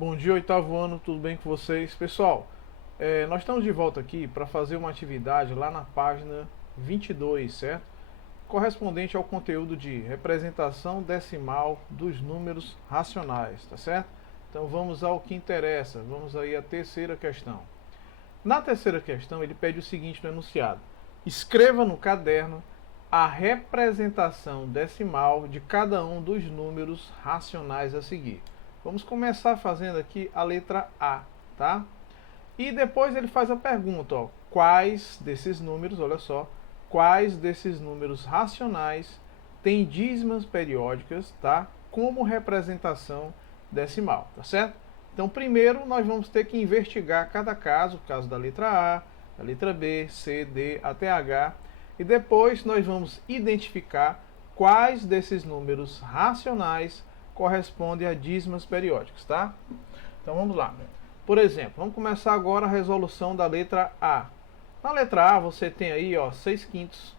Bom dia, oitavo ano, tudo bem com vocês? Pessoal, nós estamos de volta aqui para fazer uma atividade lá na página 22, certo? Correspondente ao conteúdo de representação decimal dos números racionais, tá certo? Então vamos ao que interessa, vamos aí à terceira questão. Na terceira questão, ele pede o seguinte no enunciado: escreva no caderno a representação decimal de cada um dos números racionais a seguir. Vamos começar fazendo aqui a letra A, tá? E depois ele faz a pergunta, ó, quais desses números, olha só, quais desses números racionais têm dízimas periódicas, tá? Como representação decimal, tá certo? Então, primeiro nós vamos ter que investigar cada caso, o caso da letra A, da letra B, C, D até H, e depois nós vamos identificar quais desses números racionais correspondem a dízimas periódicas, tá? Então vamos lá. Por exemplo, vamos começar agora a resolução da letra A. Na letra A você tem aí, ó, 6/5.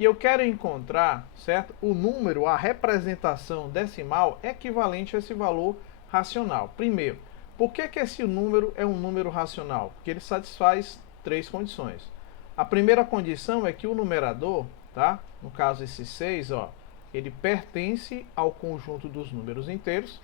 E eu quero encontrar, certo, o número, a representação decimal equivalente a esse valor racional. Primeiro, por que esse número é um número racional? Porque ele satisfaz três condições. A primeira condição é que o numerador, tá? No caso esse 6, ó, ele pertence ao conjunto dos números inteiros,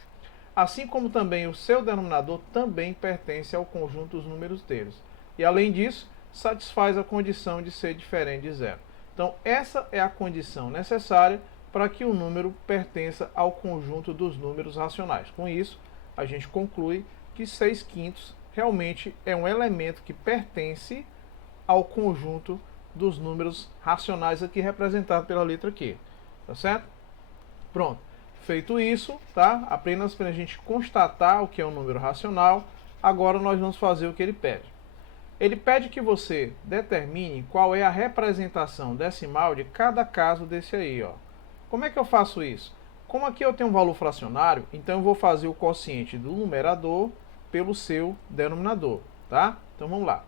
assim como também o seu denominador também pertence ao conjunto dos números inteiros. E além disso, satisfaz a condição de ser diferente de zero. Então, essa é a condição necessária para que o número pertença ao conjunto dos números racionais. Com isso, a gente conclui que 6/5 realmente é um elemento que pertence ao conjunto dos números racionais aqui representado pela letra Q. Tá certo? Pronto. Feito isso, tá? Apenas para a gente constatar o que é um número racional, agora nós vamos fazer o que ele pede. Ele pede que você determine qual é a representação decimal de cada caso desse aí, ó. Como é que eu faço isso? Como aqui eu tenho um valor fracionário, então eu vou fazer o quociente do numerador pelo seu denominador, tá? Então vamos lá.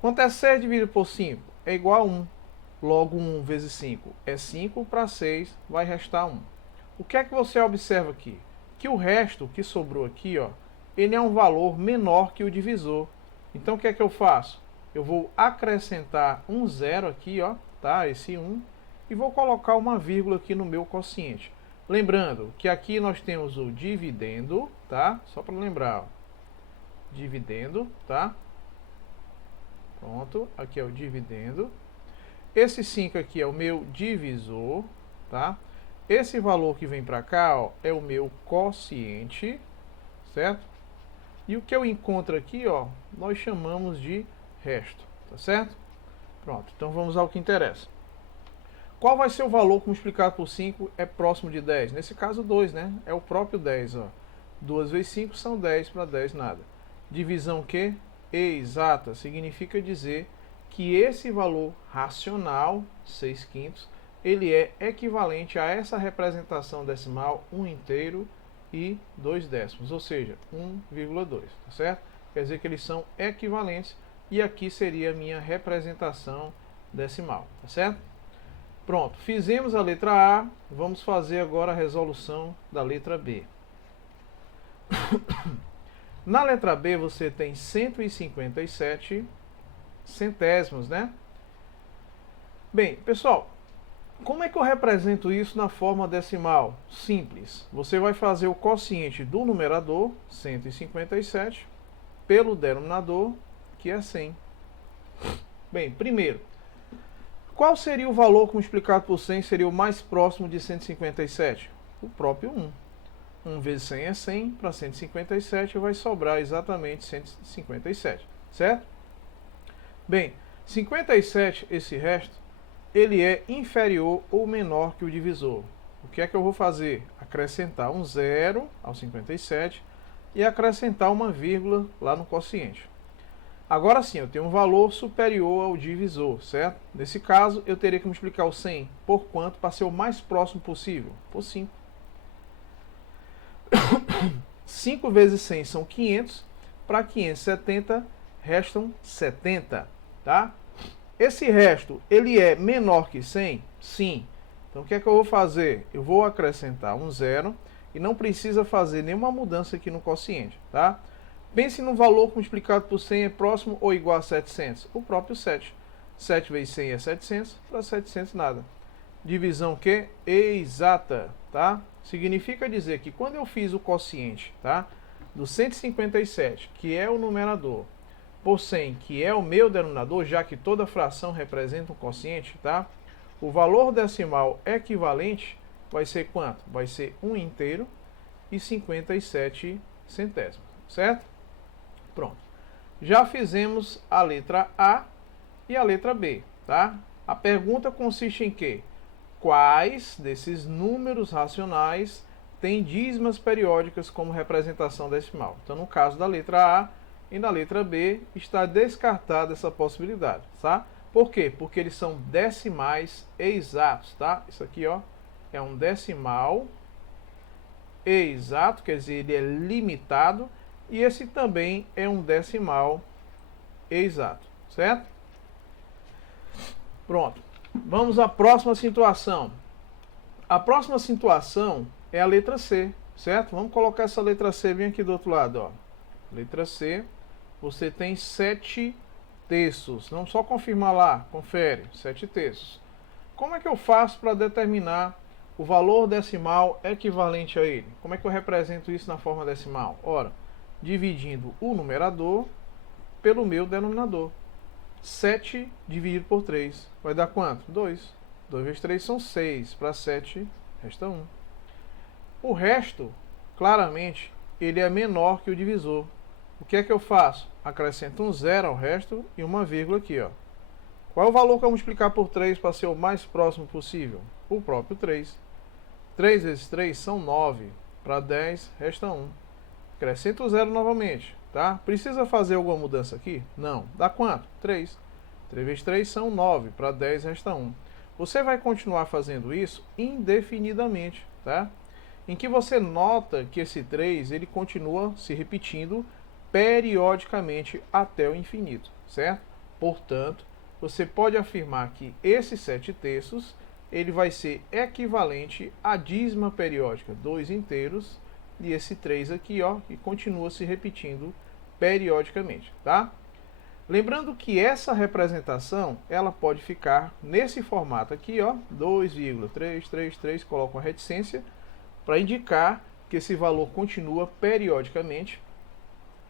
Quanto é 6 dividido por 5? É igual a 1. Logo 1 vezes 5 é 5, para 6 vai restar 1. O que é que você observa aqui? Que o resto que sobrou aqui, ó, ele é um valor menor que o divisor. Então o que é que eu faço? Eu vou acrescentar um zero aqui, ó, tá? Esse 1, e vou colocar uma vírgula aqui no meu quociente. Lembrando que aqui nós temos o dividendo, tá? Só para lembrar, ó. Dividendo, tá? Pronto, aqui é o dividendo. Esse 5 aqui é o meu divisor, tá? Esse valor que vem para cá, ó, é o meu quociente, certo? E o que eu encontro aqui, ó, nós chamamos de resto, tá certo? Pronto, então vamos ao que interessa. Qual vai ser o valor que multiplicado por 5 é próximo de 10? Nesse caso 2, né? É o próprio 10, ó. 2 vezes 5 são 10, para 10 nada. Divisão Q? Exata, significa dizer que esse valor racional, 6/5, ele é equivalente a essa representação decimal 1 inteiro e 2 décimos, ou seja, 1,2, tá certo? Quer dizer que eles são equivalentes e aqui seria a minha representação decimal, tá certo? Pronto, fizemos a letra A, vamos fazer agora a resolução da letra B. Na letra B você tem 157 centésimos, né? Bem, pessoal, como é que eu represento isso na forma decimal? Simples. Você vai fazer o quociente do numerador, 157, pelo denominador, que é 100. Bem, primeiro, qual seria o valor que multiplicado por 100 seria o mais próximo de 157? O próprio 1. 1 vezes 100 é 100, para 157 vai sobrar exatamente 157, certo? Bem, 57, esse resto, ele é inferior ou menor que o divisor. O que é que eu vou fazer? Acrescentar um zero ao 57 e acrescentar uma vírgula lá no quociente. Agora sim, eu tenho um valor superior ao divisor, certo? Nesse caso, eu teria que multiplicar o 100 por quanto para ser o mais próximo possível? Por 5. 5 vezes 100 são 500, para 570 restam 70, tá? Esse resto, ele é menor que 100? Sim. Então o que é que eu vou fazer? Eu vou acrescentar um zero e não precisa fazer nenhuma mudança aqui no quociente, tá? Pense no valor multiplicado por 100 é próximo ou igual a 700. O próprio 7. 7 vezes 100 é 700, para 700 nada. Divisão que? Exata, tá? Significa dizer que quando eu fiz o quociente, tá? Do 157, que é o numerador, por 100, que é o meu denominador, já que toda fração representa um quociente, tá? O valor decimal equivalente vai ser quanto? Vai ser 1 inteiro e 57 centésimos, certo? Pronto. Já fizemos a letra A e a letra B, tá? A pergunta consiste em quê? Quais desses números racionais têm dízimas periódicas como representação decimal? Então, no caso da letra A e da letra B, está descartada essa possibilidade, tá? Por quê? Porque eles são decimais exatos, tá? Isso aqui, ó, é um decimal exato, quer dizer, ele é limitado, e esse também é um decimal exato, certo? Pronto. Vamos à próxima situação. A próxima situação é a letra C, certo? Vamos colocar essa letra C bem aqui do outro lado, ó. Letra C, você tem 7 terços. Não só confirmar lá, confere, 7 terços. Como é que eu faço para determinar o valor decimal equivalente a ele? Como é que eu represento isso na forma decimal? Ora, dividindo o numerador pelo meu denominador. 7 dividido por 3 vai dar quanto? 2. 2 vezes 3 são 6. Para 7 resta 1. O resto, claramente, ele é menor que o divisor. O que é que eu faço? Acrescento um zero ao resto e uma vírgula aqui, ó. Qual é o valor que eu vou multiplicar por 3 para ser o mais próximo possível? O próprio 3. 3 vezes 3 são 9. Para 10 resta 1. Acrescento o zero novamente, tá? Precisa fazer alguma mudança aqui? Não. Dá quanto? 3. 3 vezes 3 são 9. Para 10 resta 1. Você vai continuar fazendo isso indefinidamente, tá? Em que você nota que esse 3 ele continua se repetindo periodicamente até o infinito, certo? Portanto, você pode afirmar que esse 7 terços ele vai ser equivalente à dízima periódica, 2 inteiros, e esse 3 aqui, ó, que continua se repetindo periodicamente, tá? Lembrando que essa representação, ela pode ficar nesse formato aqui, ó, 2,333, coloco uma reticência, para indicar que esse valor continua periodicamente,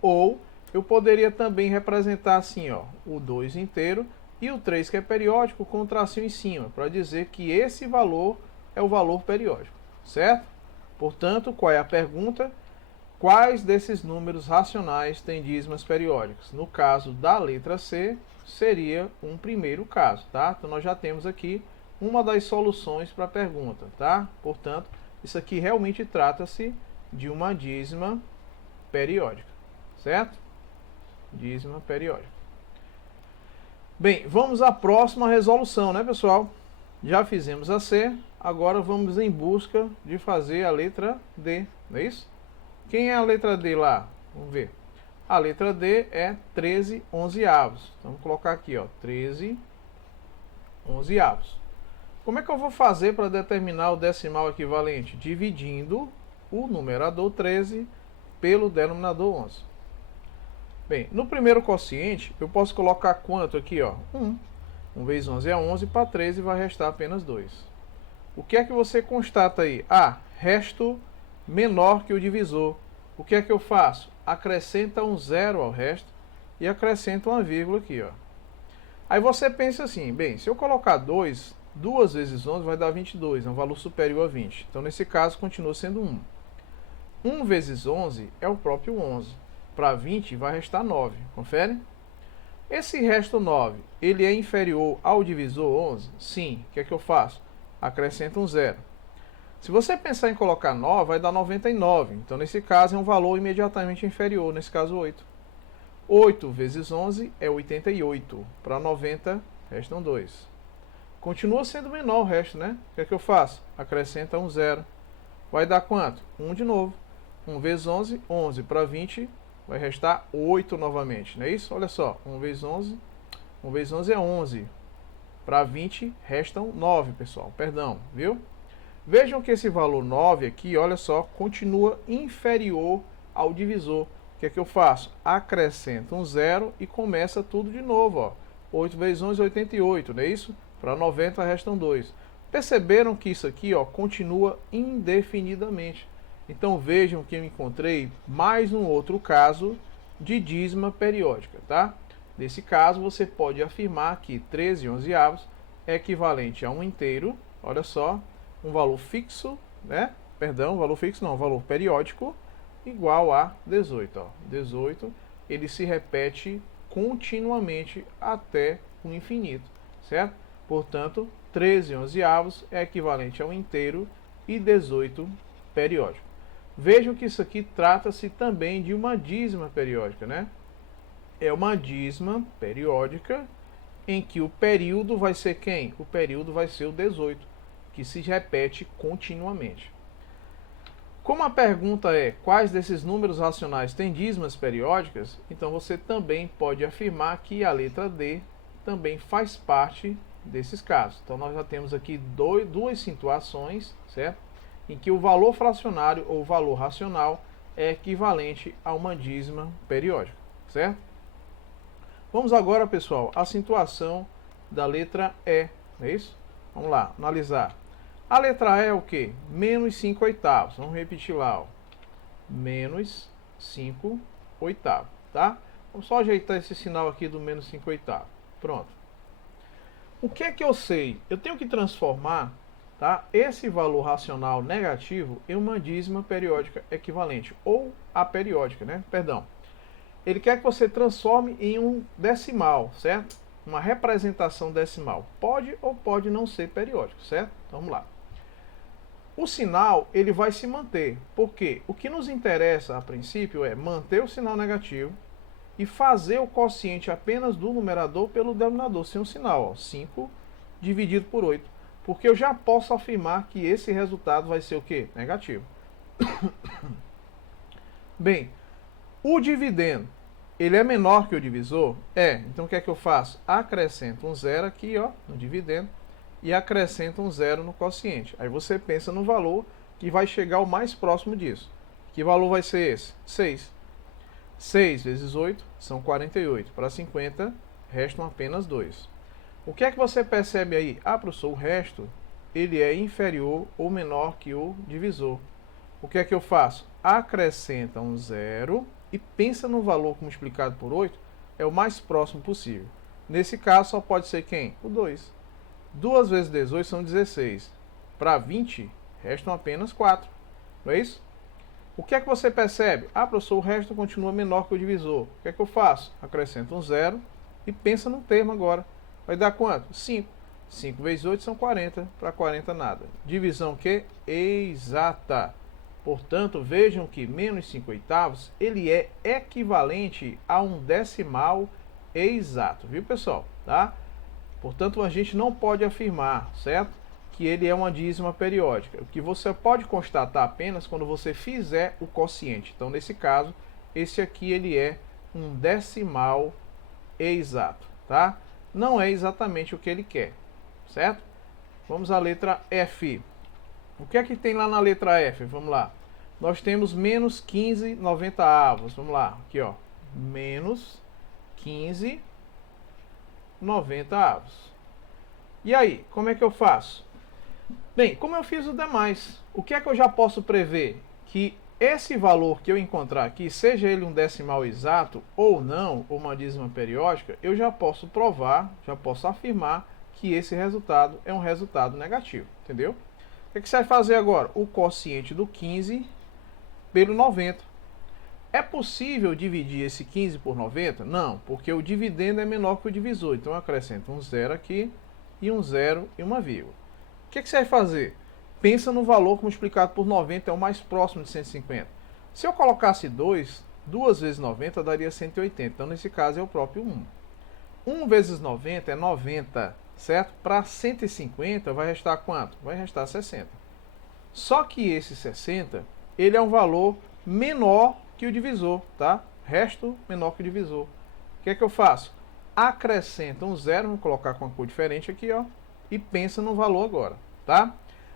ou eu poderia também representar assim, ó, o 2 inteiro e o 3 que é periódico com um tracinho em cima, para dizer que esse valor é o valor periódico, certo? Portanto, qual é a pergunta? Quais desses números racionais têm dízimas periódicas? No caso da letra C, seria um primeiro caso, tá? Então nós já temos aqui uma das soluções para a pergunta, tá? Portanto, isso aqui realmente trata-se de uma dízima periódica, certo? Dízima periódica. Bem, vamos à próxima resolução, né, pessoal? Já fizemos a C, agora vamos em busca de fazer a letra D, não é isso? Quem é a letra D lá? Vamos ver. A letra D é 13 onzeavos. Então, vamos colocar aqui, ó, 13 onzeavos. Como é que eu vou fazer para determinar o decimal equivalente? Dividindo o numerador 13 pelo denominador 11. Bem, no primeiro quociente, eu posso colocar quanto aqui, ó? 1. 1 vezes 11 é 11, para 13 vai restar apenas 2. O que é que você constata aí? Ah, resto menor que o divisor. O que é que eu faço? Acrescenta um zero ao resto e acrescenta uma vírgula aqui, ó. Aí você pensa assim, bem, se eu colocar 2, 2 vezes 11 vai dar 22, é um valor superior a 20. Então, nesse caso, continua sendo 1. 1 vezes 11 é o próprio 11. Para 20 vai restar 9, confere? Esse resto 9, ele é inferior ao divisor 11? Sim. O que é que eu faço? Acrescento um zero. Se você pensar em colocar 9, vai dar 99. Então, nesse caso, é um valor imediatamente inferior, nesse caso 8. 8 vezes 11 é 88. Para 90, restam 2. Continua sendo menor o resto, né? O que é que eu faço? Acrescenta um zero. Vai dar quanto? 1 de novo. 1 vezes 11, 11. Para 20, vai restar 8 novamente, não é isso? Olha só, 1 vezes 11, 1 vezes 11 é 11. Para 20, restam 9, pessoal. Perdão, viu? Vejam que esse valor 9 aqui, olha só, continua inferior ao divisor. O que é que eu faço? Acrescento um zero e começa tudo de novo, ó. 8 vezes 11 é 88, não é isso? Para 90 restam 2. Perceberam que isso aqui, ó, continua indefinidamente. Então vejam que eu encontrei mais um outro caso de dízima periódica, tá? Nesse caso, você pode afirmar que 13/11 é equivalente a um inteiro, olha só, um valor fixo, né? Perdão, valor fixo não, valor periódico, igual a 18. Ó. 18, ele se repete continuamente até o infinito, certo? Portanto, 13/11 é equivalente a um inteiro e 18 periódico. Vejam que isso aqui trata-se também de uma dízima periódica, né? É uma dízima periódica em que o período vai ser quem? O período vai ser o 18, que se repete continuamente. Como a pergunta é quais desses números racionais têm dízimas periódicas, então você também pode afirmar que a letra D também faz parte desses casos. Então nós já temos aqui duas situações, certo? Em que o valor fracionário ou valor racional é equivalente a uma dízima periódica, certo? Vamos agora, pessoal, à situação da letra E, não é isso? Vamos lá, analisar. A letra E é o quê? Menos 5 oitavos. Vamos repetir lá, ó. Menos 5 oitavos, tá? Vamos só ajeitar esse sinal aqui do menos 5 oitavos. Pronto. O que é que eu sei? Eu tenho que transformar, tá, esse valor racional negativo em uma dízima periódica equivalente, ou aperiódica, né? Perdão. Ele quer que você transforme em um decimal, certo? Uma representação decimal. Pode ou pode não ser periódico, certo? Então, vamos lá. O sinal, ele vai se manter. Por quê? O que nos interessa, a princípio, é manter o sinal negativo e fazer o quociente apenas do numerador pelo denominador, sem um sinal, ó, 5 dividido por 8. Porque eu já posso afirmar que esse resultado vai ser o quê? Negativo. Bem, o dividendo, ele é menor que o divisor? É. Então o que é que eu faço? Acrescento um zero aqui, ó, no dividendo, e acrescento um zero no quociente. Aí você pensa no valor que vai chegar o mais próximo disso. Que valor vai ser esse? 6. 6 vezes 8 são 48. Para 50, restam apenas 2. O que é que você percebe aí? Ah, professor, o resto, ele é inferior ou menor que o divisor. O que é que eu faço? Acrescenta um zero e pensa no valor como explicado por 8, é o mais próximo possível. Nesse caso, só pode ser quem? O 2. 2 vezes 18 são 16. Para 20, restam apenas 4. Não é isso? O que é que você percebe? Ah, professor, o resto continua menor que o divisor. O que é que eu faço? Acrescento um zero e pensa no termo agora. Vai dar quanto? 5. 5 vezes 8 são 40. Para 40, nada. Divisão que? Exata. Portanto, vejam que menos 5 oitavos, ele é equivalente a um decimal exato. Viu, pessoal? Tá? Portanto, a gente não pode afirmar, certo? Que ele é uma dízima periódica. O que você pode constatar apenas quando você fizer o quociente. Então, nesse caso, esse aqui ele é um decimal exato, tá? Não é exatamente o que ele quer, certo? Vamos à letra F. O que é que tem lá na letra F? Vamos lá. Nós temos menos 15 90avos. Vamos lá, aqui ó. Menos 15 90avos. E aí, como é que eu faço? Bem, como eu fiz o demais, o que é que eu já posso prever? Que esse valor que eu encontrar aqui, seja ele um decimal exato ou não, ou uma dízima periódica, eu já posso provar, já posso afirmar que esse resultado é um resultado negativo, entendeu? O que você vai fazer agora? O quociente do 15 pelo 90. É possível dividir esse 15 por 90? Não, porque o dividendo é menor que o divisor. Então eu acrescento um zero aqui, e um zero e uma vírgula. O que você vai fazer? Pensa no valor como explicado por 90, é o mais próximo de 150. Se eu colocasse 2, 2 vezes 90 daria 180. Então nesse caso é o próprio 1. 1 vezes 90 é 90. Certo? Para 150 vai restar quanto? Vai restar 60. Só que esse 60, ele é um valor menor que o divisor, tá? Resto menor que o divisor. O que é que eu faço? Acrescenta um zero, vou colocar com uma cor diferente aqui, ó, e pensa no valor agora, tá?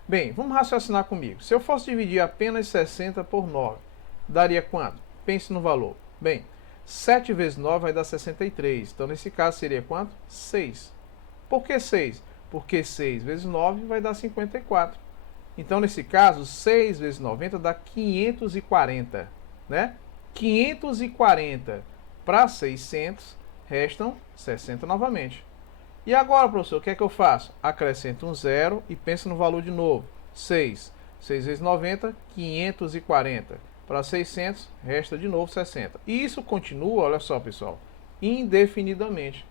Bem, vamos raciocinar comigo. Se eu fosse dividir apenas 60 por 9, daria quanto? Pense no valor. Bem, 7 vezes 9 vai dar 63. Então, nesse caso, seria quanto? 6. Por que 6? Porque 6 vezes 9 vai dar 54. Então, nesse caso, 6 vezes 90 dá 540, né? 540 para 600, restam 60 novamente. E agora, professor, o que é que eu faço? Acrescento um zero e penso no valor de novo. 6. 6 vezes 90, 540. Para 600, resta de novo 60. E isso continua, olha só, pessoal, indefinidamente.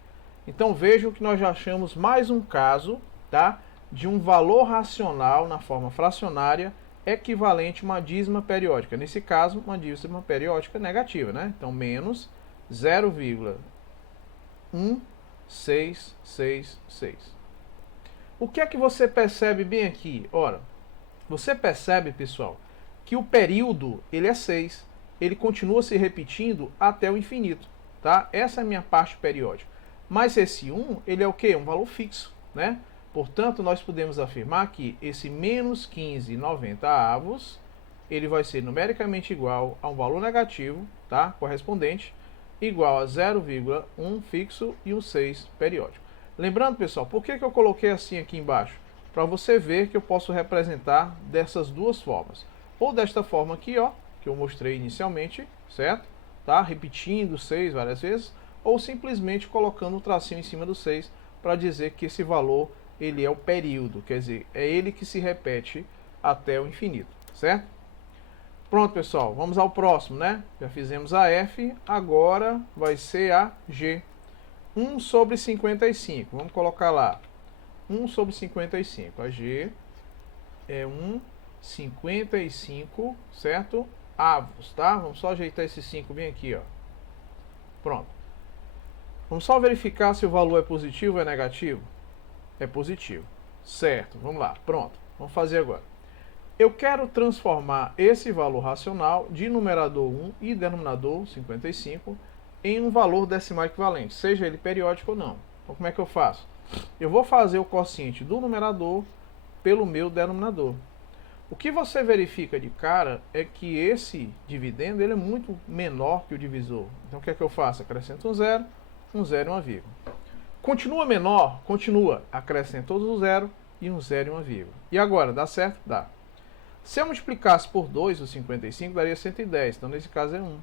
Então, vejam que nós já achamos mais um caso, tá, de um valor racional na forma fracionária equivalente a uma dízima periódica. Nesse caso, uma dízima periódica negativa, né? Então, menos 0,1666. O que é que você percebe bem aqui? Ora, você percebe, pessoal, que o período ele é 6. Ele continua se repetindo até o infinito, tá? Essa é a minha parte periódica. Mas esse 1, ele é o quê? Um valor fixo, né? Portanto, nós podemos afirmar que esse menos 15/90, ele vai ser numericamente igual a um valor negativo, tá? Correspondente, igual a 0,1 fixo e um 6 periódico. Lembrando, pessoal, por que eu coloquei assim aqui embaixo? Para você ver que eu posso representar dessas duas formas. Ou desta forma aqui, ó, que eu mostrei inicialmente, certo? Tá? Repetindo 6 várias vezes, ou simplesmente colocando um tracinho em cima do 6 para dizer que esse valor ele é o período, quer dizer, é ele que se repete até o infinito, certo? Pronto, pessoal, vamos ao próximo, né? Já fizemos a F, agora vai ser a G. 1 sobre 55, vamos colocar lá. 1 sobre 55, a G é 1,55, certo? Avos, tá? Vamos só ajeitar esse 5 bem aqui, ó. Pronto. Vamos só verificar se o valor é positivo ou é negativo. É positivo. Certo, vamos lá. Pronto. Vamos fazer agora. Eu quero transformar esse valor racional de numerador 1 e denominador 55 em um valor decimal equivalente, seja ele periódico ou não. Então, como é que eu faço? Eu vou fazer o quociente do numerador pelo meu denominador. O que você verifica de cara é que esse dividendo ele é muito menor que o divisor. Então, o que é que eu faço? Acrescento um zero e uma vírgula. Continua menor? Continua. Acrescento todos os zero e um zero e uma vírgula. E agora, dá certo? Dá. Se eu multiplicasse por 2 o 55, daria 110. Então, nesse caso, é 1.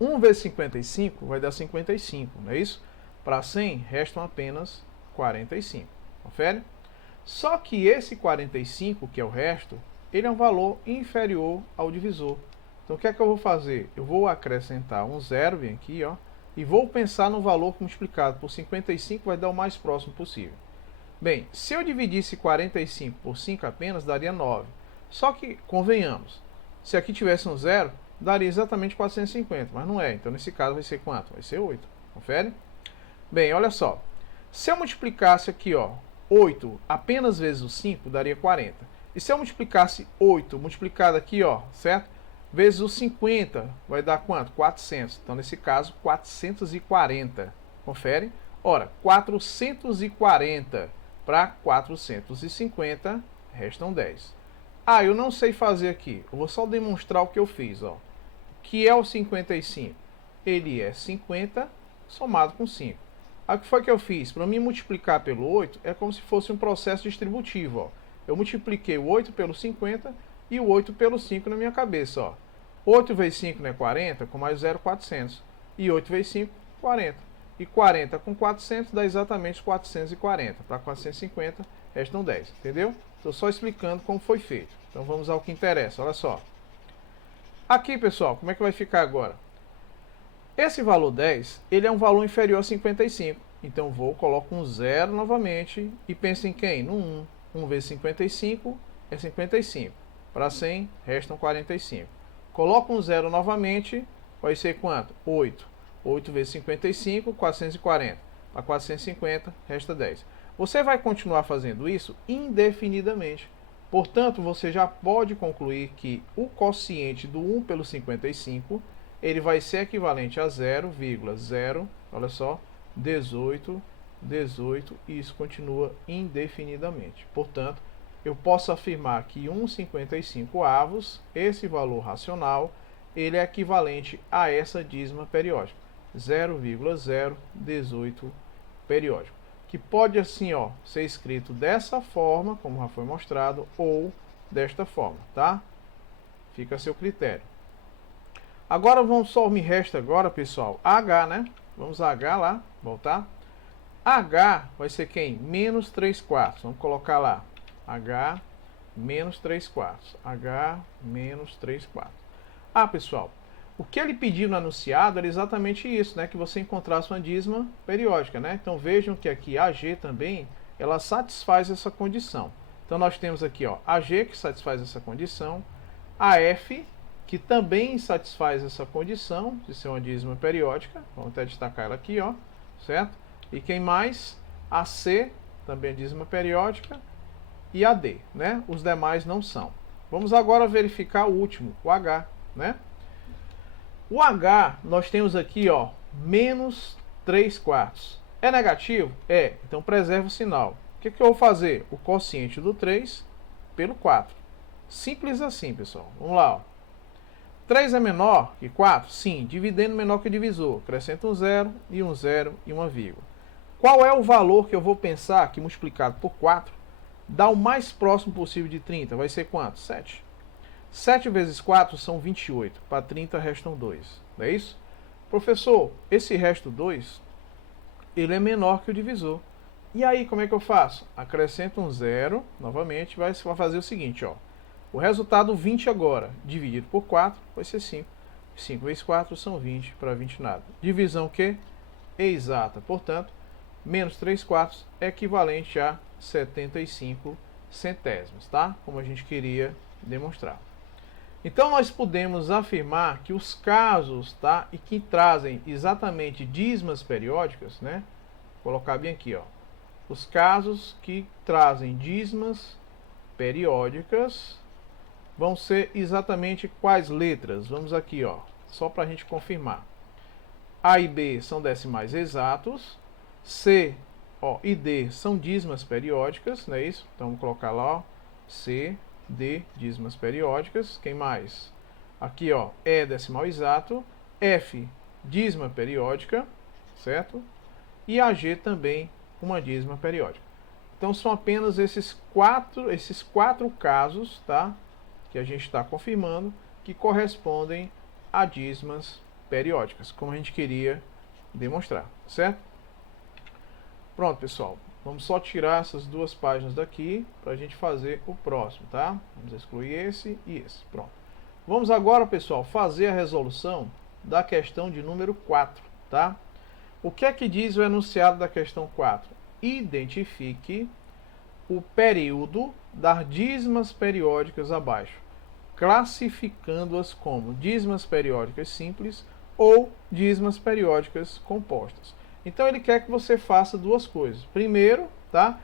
1 vezes 55 vai dar 55, não é isso? Para 100, restam apenas 45. Confere? Só que esse 45, que é o resto, ele é um valor inferior ao divisor. Então, o que é que eu vou fazer? Eu vou acrescentar um zero, bem aqui, ó, e vou pensar no valor multiplicado por 55, vai dar o mais próximo possível. Bem, se eu dividisse 45 por 5 apenas, daria 9. Só que, convenhamos, se aqui tivesse um zero, daria exatamente 450, mas não é. Então, nesse caso, vai ser quanto? Vai ser 8. Confere? Bem, olha só. Se eu multiplicasse aqui, ó, 8 apenas vezes o 5, daria 40. E se eu multiplicasse 8 multiplicado aqui, ó, certo? Vezes o 50, vai dar quanto? 400. Então, nesse caso, 440. Confere? Ora, 440 para 450, restam 10. Ah, eu não sei fazer aqui. Eu vou só demonstrar o que eu fiz, ó. Que é o 55? Ele é 50 somado com 5. Aí o que foi que eu fiz? Para mim multiplicar pelo 8 é como se fosse um processo distributivo, ó. Eu multipliquei o 8 pelo 50 e o 8 pelo 5 na minha cabeça, ó. 8 vezes 5 não é 40, com mais 0, 400. E 8 vezes 5, 40. E 40 com 400 dá exatamente 440. Para 450, restam 10. Entendeu? Estou só explicando como foi feito. Então vamos ao que interessa. Olha só. Aqui, pessoal, como é que vai ficar agora? Esse valor 10, ele é um valor inferior a 55. Então vou, coloco um zero novamente e penso em quem? No 1. 1 vezes 55 é 55. Para 100, restam 45. Coloco um zero novamente, vai ser quanto? 8. 8 vezes 55, 440. Para 450, resta 10. Você vai continuar fazendo isso indefinidamente. Portanto, você já pode concluir que o quociente do 1 pelo 55, ele vai ser equivalente a 0,0, olha só, 18, e isso continua indefinidamente. Portanto, eu posso afirmar que 1,55avos, esse valor racional, ele é equivalente a essa dízima periódica, 0,018 periódico, que pode assim, ó, ser escrito dessa forma, como já foi mostrado, ou desta forma, tá? Fica a seu critério. Agora só me resta agora, pessoal, H, né? Vamos a H lá, voltar. H vai ser quem? Menos 3/4. Vamos colocar lá. H menos 3/4. H menos 3/4. Ah, pessoal, o que ele pediu no enunciado era exatamente isso, né? Que você encontrasse uma dízima periódica, né? Então vejam que aqui a AG também, ela satisfaz essa condição. Então nós temos aqui, ó, AG que satisfaz essa condição, a F que também satisfaz essa condição de ser uma dízima periódica. Vamos até destacar ela aqui, ó, certo? E quem mais? A C, também é dízima periódica, e a D, né? Os demais não são. Vamos agora verificar o último, o H, né? O H, nós temos aqui, ó, menos 3/4. É negativo? É. Então preserva o sinal. O que eu vou fazer? O quociente do 3 pelo 4. Simples assim, pessoal. Vamos lá, ó. 3 é menor que 4? Sim. Dividendo menor que o divisor. Acrescenta um 0 e um 0 e uma vírgula. Qual é o valor que eu vou pensar que multiplicado por 4 dá o mais próximo possível de 30? Vai ser quanto? 7. 7 vezes 4 são 28. Para 30 restam 2. Não é isso? Professor, esse resto 2, ele é menor que o divisor. E aí, como é que eu faço? Acrescento um 0, novamente, vai fazer o seguinte, ó. O resultado 20 agora, dividido por 4, vai ser 5. 5 vezes 4 são 20, para 20 nada. Divisão que? Exata. Portanto, menos 3/4 é equivalente a 75 centésimos, tá? Como a gente queria demonstrar. Então, nós podemos afirmar que os casos, tá, e que trazem exatamente dízimas periódicas, né? Vou colocar bem aqui, ó. Os casos que trazem dízimas periódicas vão ser exatamente quais letras? Vamos aqui, ó, só para a gente confirmar. A e B são decimais exatos. C, ó, e D são dízimas periódicas, não é isso? Então, vamos colocar lá, ó, C, D, dízimas periódicas. Quem mais? Aqui, ó, E, decimal exato. F, dízima periódica, certo? E a G também, uma dízima periódica. Então, são apenas esses quatro casos, tá? Que a gente está confirmando, que correspondem a dízimas periódicas, como a gente queria demonstrar, certo? Pronto, pessoal. Vamos só tirar essas duas páginas daqui para a gente fazer o próximo, tá? Vamos excluir esse e esse. Pronto. Vamos agora, pessoal, fazer a resolução da questão de número 4, tá? O que é que diz o enunciado da questão 4? Identifique o período das dízimas periódicas abaixo, classificando-as como dízimas periódicas simples ou dízimas periódicas compostas. Então ele quer que você faça duas coisas. Primeiro, tá?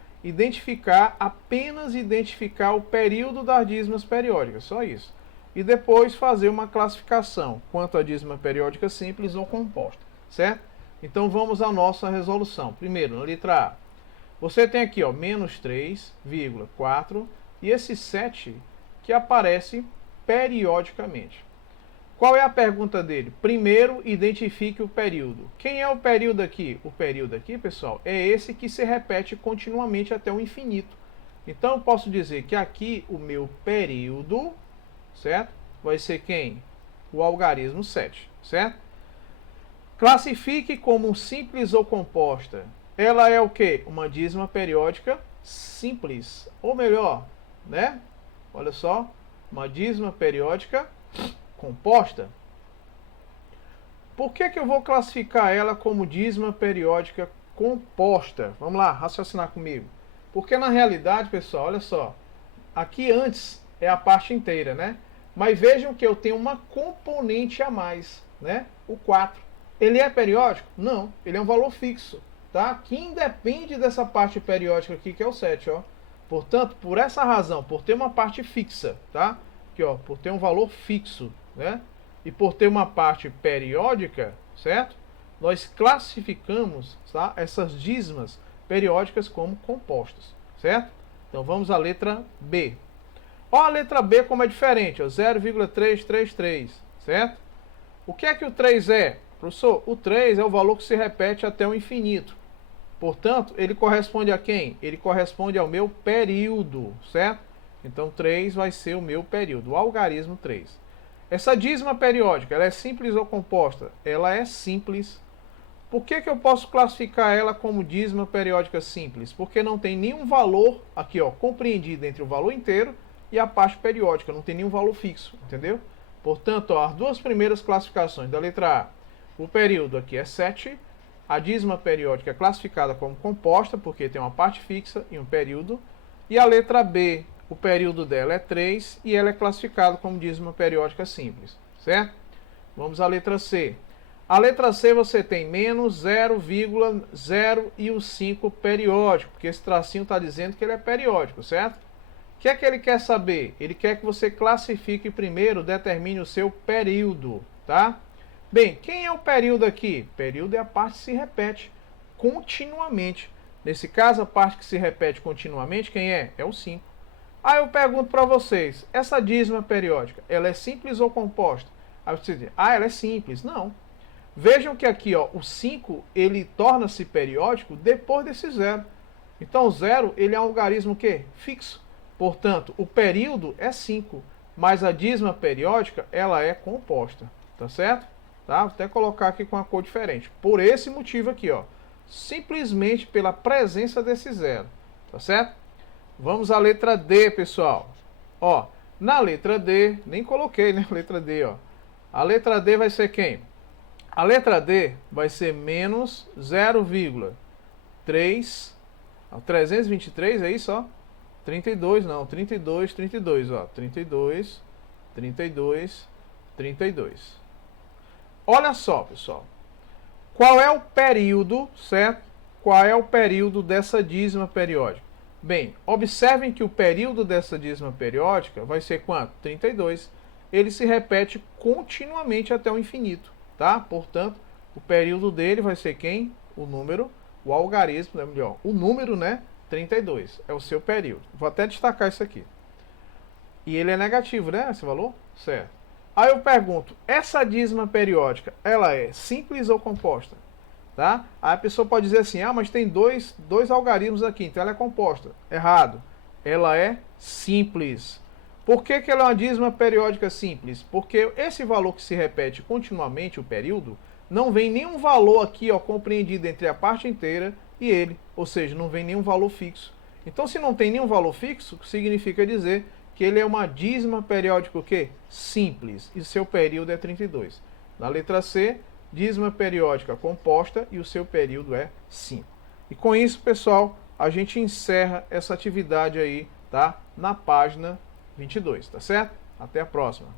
Apenas identificar o período das dízimas periódicas, só isso. E depois fazer uma classificação quanto à dízima periódica simples ou composta, certo? Então vamos à nossa resolução. Primeiro, na letra A. Você tem aqui, ó, menos 3,4 e esse 7 que aparece periodicamente. Qual é a pergunta dele? Primeiro, identifique o período. Quem é o período aqui? O período aqui, pessoal, é esse que se repete continuamente até o infinito. Então, eu posso dizer que aqui o meu período, certo? Vai ser quem? O algarismo 7, certo? Classifique como simples ou composta. Ela é o quê? Uma dízima periódica simples. Ou melhor, né? Olha só, uma dízima periódica composta. Por que eu vou classificar ela como dízima periódica composta? Vamos lá, raciocinar comigo. Porque na realidade, pessoal, olha só, aqui antes é a parte inteira, né? Mas vejam que eu tenho uma componente a mais, né? O 4. Ele é periódico? Não, ele é um valor fixo, tá? Que independe dessa parte periódica aqui, que é o 7, ó. Portanto, por essa razão, por ter uma parte fixa, tá? Aqui, ó, por ter um valor fixo, né? E por ter uma parte periódica, certo? Nós classificamos, tá, essas dízimas periódicas como compostas, certo? Então vamos à letra B. Ó, a letra B como é diferente, 0,333, certo? O que é que o 3 é? Professor, o 3 é o valor que se repete até o infinito. Portanto, ele corresponde a quem? Ele corresponde ao meu período, certo? Então 3 vai ser o meu período, o algarismo 3. Essa dízima periódica, ela é simples ou composta? Ela é simples. Por que eu posso classificar ela como dízima periódica simples? Porque não tem nenhum valor aqui, ó, compreendido entre o valor inteiro e a parte periódica, não tem nenhum valor fixo, entendeu? Portanto, ó, as duas primeiras classificações da letra A, o período aqui é 7, a dízima periódica é classificada como composta, porque tem uma parte fixa e um período, e a letra B, o período dela é 3 e ela é classificada como dízima periódica simples, certo? Vamos à letra C. A letra C você tem menos 0,05 periódico, porque esse tracinho está dizendo que ele é periódico, certo? O que é que ele quer saber? Ele quer que você classifique primeiro, determine o seu período, tá? Bem, quem é o período aqui? Período é a parte que se repete continuamente. Nesse caso, a parte que se repete continuamente, quem é? É o 5. Aí eu pergunto para vocês, essa dízima periódica, ela é simples ou composta? Aí você diz, ela é simples. Não. Vejam que aqui, ó, o 5, ele torna-se periódico depois desse zero. Então, o zero, ele é um algarismo o quê? Fixo. Portanto, o período é 5, mas a dízima periódica, ela é composta. Tá certo? Tá? Vou até colocar aqui com uma cor diferente. Por esse motivo aqui, ó. Simplesmente pela presença desse zero. Tá certo? Vamos à letra D, pessoal. Ó, na letra D, nem coloquei, né? Letra D, ó. A letra D vai ser quem? A letra D vai ser menos 0,3. 323, é isso, ó. 32, não. 32, 32, ó. 32, 32, 32. Olha só, pessoal. Qual é o período, certo? Qual é o período dessa dízima periódica? Bem, observem que o período dessa dízima periódica vai ser quanto? 32. Ele se repete continuamente até o infinito, tá? Portanto, o período dele vai ser quem? O número, o algarismo, né? Melhor, o número, né? 32 é o seu período. Vou até destacar isso aqui. E ele é negativo, né? Esse valor? Certo. Aí eu pergunto, essa dízima periódica, ela é simples ou composta? Tá? Aí a pessoa pode dizer assim, mas tem dois algarismos aqui, então ela é composta. Errado. Ela é simples. Por que ela é uma dízima periódica simples? Porque esse valor que se repete continuamente, o período, não vem nenhum valor aqui, ó, compreendido entre a parte inteira e ele. Ou seja, não vem nenhum valor fixo. Então, se não tem nenhum valor fixo, significa dizer que ele é uma dízima periódica o quê? Simples. E seu período é 32. Na letra C, dízima periódica composta e o seu período é 5. E com isso, pessoal, a gente encerra essa atividade aí, tá? Na página 22, tá certo? Até a próxima.